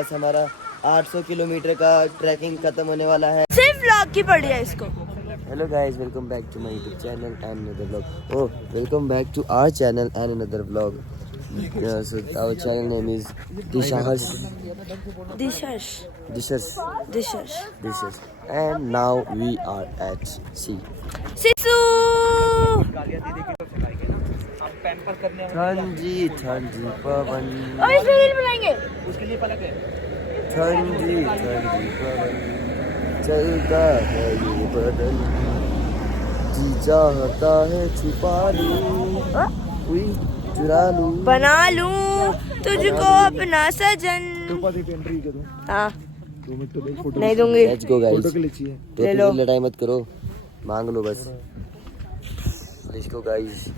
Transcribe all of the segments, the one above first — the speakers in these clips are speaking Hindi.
बस हमारा 800 किलोमीटर का ट्रैकिंग खत्म होने वाला है। सिर्फ व्लॉग की पड़ी है इसको। Hello guys, welcome back to my YouTube channel and another vlog. Oh, welcome back to our channel and another vlog. So our channel name is Dishash. And now we are at sea. सिसु ठंडी ठंडी पवन, और इसमें रील बनाएंगे। उसके लिए पलक है। ठंडी ठंडी पवन चलता है ये बदन, जी चाहता है छुपा लूं, कोई चुरा लूं, बना लूं तुझको अपना सजन। हाँ नहीं दूंगी। Let's go guys. ले लो। लड़ाई मत करो, मांग लो बस। Let's go guys.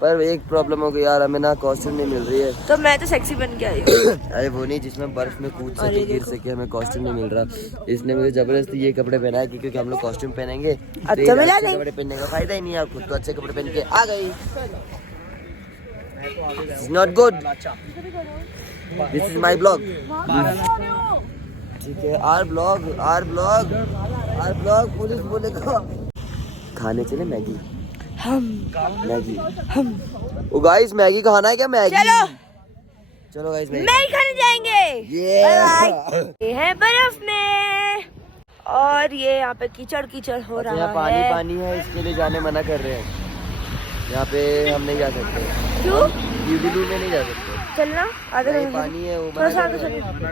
पर एक प्रॉब्लम हो गई यार, हमें ना कॉस्ट्यूम नहीं मिल रही है। तो मैं तो सेक्सी बन के आई हूँ। अरे वो नहीं जिसमें बर्फ में कूद सके, गिर सके, हमें कॉस्ट्यूम नहीं मिल रहा। इसने मुझे जबरदस्ती ये कपड़े पहनाए क्योंकि हम लोग कॉस्ट्यूम पहनेंगे तो अच्छा मिला अच्छे नहीं। कपड़े पहनने का फायदा ही नहीं है। खुद तो अच्छे कपड़े पहन के आ गई। Not good, this is my blog. ठीक है, आर ब्लॉग पुलिस बोलेगा। खाने चले मैगी, मैगी। ओ गाइस, मैगी खाना है क्या? मैगी चलो गाइस, मैगी खाने जाएंगे। ये है बर्फ में और ये यहाँ पे कीचड़ हो रहा यहाँ है। पानी है, इसके लिए जाने मना कर रहे हैं। यहाँ पे हम नहीं जा सकते। क्यों? ड्यूडीलू में नहीं जा सकते। चलना आगे नहीं, पानी है, वो थोड़ा सा आगे चलो।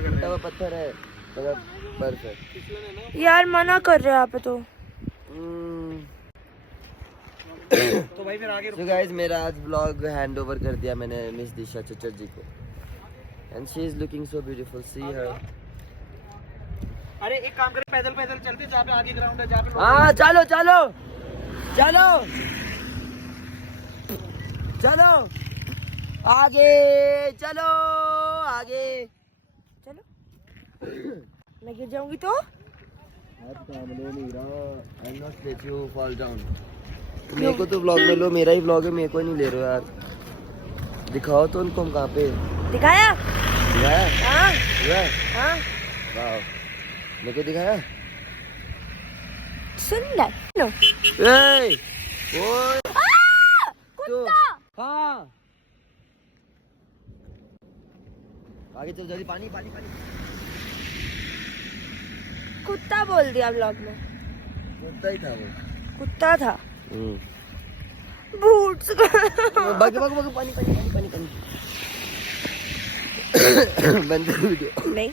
टूटा हुआ पत्थर है, मतलब बर्फ है। यार मना कर रहे हैं यहाँ पे तो। तो भाई फिर आगे तो गाइस, मेरा आज ब्लॉग हैंड ओवर कर दिया मैंने मिस दिशा चचर जी को। And she is looking so beautiful, see her. अरे एक काम करें, पैदल पैदल चलते जहाँ पे आगे ग्राउंड है, जहाँ पे हाँ चलो चलो चलो चलो आगे चलो आगे चलो मैं गिर जाऊंगी तो। मेरे को तो ब्लॉग में लो, मेरा ही ब्लॉग है, मेरे को नहीं ले रहे हो यार। दिखाओ तो उनको, हम कहाँ पे दिखाया? दिखाया? हाँ दिखाया? हाँ वाह, मेरे को दिखाया? सुंदर नो। ए, ओए, तो, हाँ आगे चल जल्दी। पानी पानी पानी। कुत्ता बोल दिया ब्लॉग में। कुत्ता ही था वो। कुत्ता था। बूट्स बाकी पानी पानी पानी पानी पानी। बंद कर वीडियो। नहीं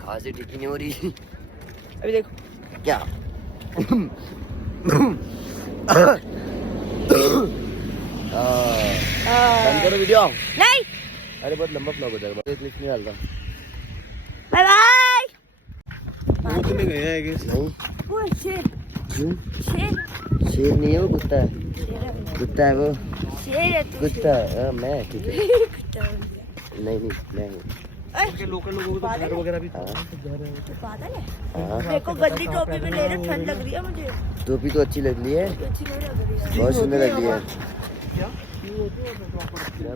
खांसी ठीक ही नहीं हो रही। अभी देखो क्या? बंद करो वीडियो। नहीं। अरे बहुत लंबा ब्लॉग हो जाएगा, एक क्लिप नहीं डाल रहा। Bye bye. वो में गया है नहीं, वो शेर शेर नहीं है वो, कुत्ता है। कुत्ता है वो, शेर है तू। कुत्ता। मैं ठीक है। कुत्ता नहीं मैं हूँ। के लोकल लोगों को तो घर वगैरह भी पागल है। हाँ, मेरे को गंदी टोपी में ले रहे, ठंड लग रही है मुझे। टोपी तो अच्छी लग रही है, अच्छी नहीं लग रही है। बहुत सुंदर लग रही है।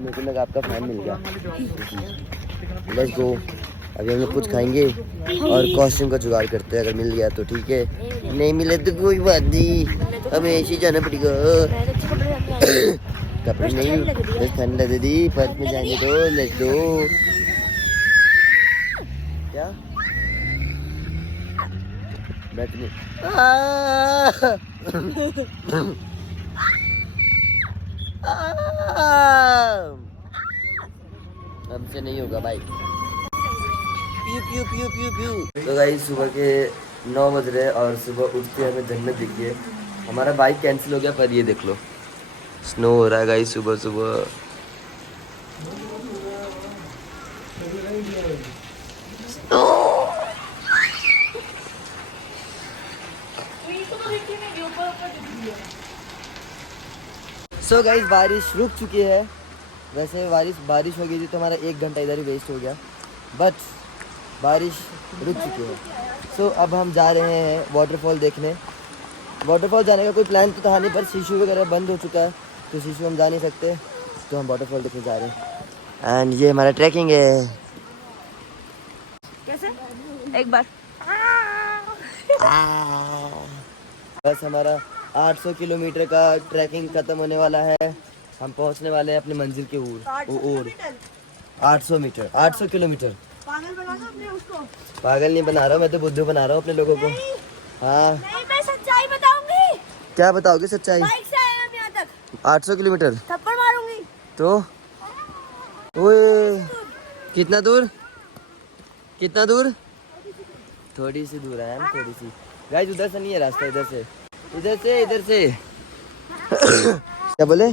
मेरे को लगा आपका फैन मिल गया। Let's go. अभी हम लोग कुछ खाएंगे और कॉस्ट्यूम का जुगाड़ करते हैं। अगर मिल गया तो ठीक है, नहीं मिले तो कोई बात नहीं, हमें ऐसे जाना पड़ेगा। मैंने अच्छे कपड़े पहने हैं। कपड़े नहीं, बस ठंड लग रही, फर्स्ट में जाएंगे तो लेट्स गो। क्या बैठने? हमसे नहीं होगा भाई। प्यू प्यू प्यू प्यू प्यू। तो गाइस, सुबह के 9 बज रहे और सुबह उठते हमें जन्नत दिखी है। हमारा बाइक कैंसिल हो गया, पर ये देख लो स्नो हो रहा है गाइस सुबह सुबह। सो गाइस, बारिश रुक चुकी है। वैसे बारिश हो गई थी तो हमारा 1 घंटा इधर ही वेस्ट हो गया, बट बारिश रुक चुकी है। सो अब हम जा रहे हैं वाटरफॉल देखने। वाटरफॉल जाने का कोई प्लान तो था नहीं, पर शीशु वगैरह बंद हो चुका है तो शीशु हम जा नहीं सकते, तो हम वाटरफॉल देखने जा रहे हैं। एंड ये हमारा ट्रैकिंग है। कैसे एक बार बस हमारा 800 किलोमीटर का ट्रैकिंग खत्म होने वाला है। हम पहुंचने वाले हैं अपनी मंजिल के ओर। 800 मीटर, 800 किलोमीटर। पागल बना दो अपने उसको। पागल नहीं बना रहा हूँ मैं, तो बुद्धू बना रहा हूँ अपने लोगों को। हाँ नहीं, मैं सच्चाई बताऊंगी। क्या बताओगे सच्चाई? बाइक से आए हम यहाँ तक। 800 किलोमीटर थप्पड़ मारूंगी। तो ओए कितना दूर, कितना दूर? थोड़ी सी दूर है हम, थोड़ी सी। गाइस उधर से नहीं है रास्ता, इधर से, इधर से, इधर से। क्या बोले?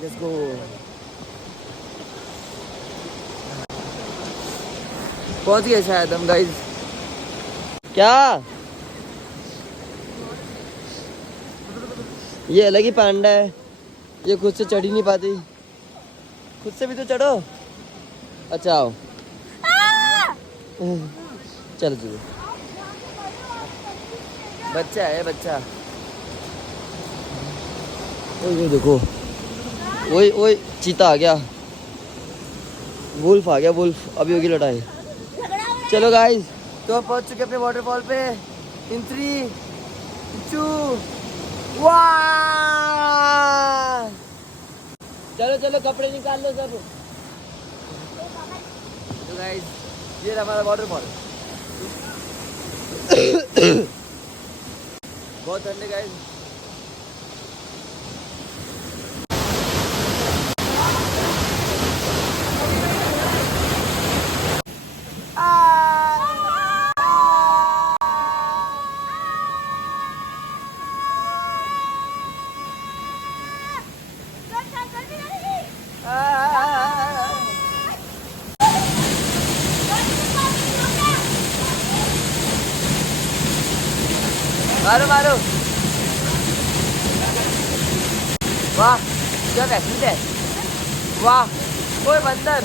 Let's go. पहुंच गए शायद हम गाइस। क्या ये अलग ही पांडा है, ये खुद से चढ़ ही नहीं पाती। खुद से भी तो चढ़ो। अच्छा आओ चलो चलो। बच्चा है बच्चा। ओए देखो, ओए ओए चीता आ गया, वुल्फ आ गया, वुल्फ अभी होगी लड़ाई। चलो गाइस, तो हम पहुंच चुके अपने वाटरफॉल पे। इन 3, 2, 1। चलो चलो कपड़े निकाल लो सब। तो गाइस ये रहा हमारा वाटरफॉल। बहुत ठंड है गाइस। मारो मारो। वाह क्या वैक्सीन है। वाह ओए बंदर।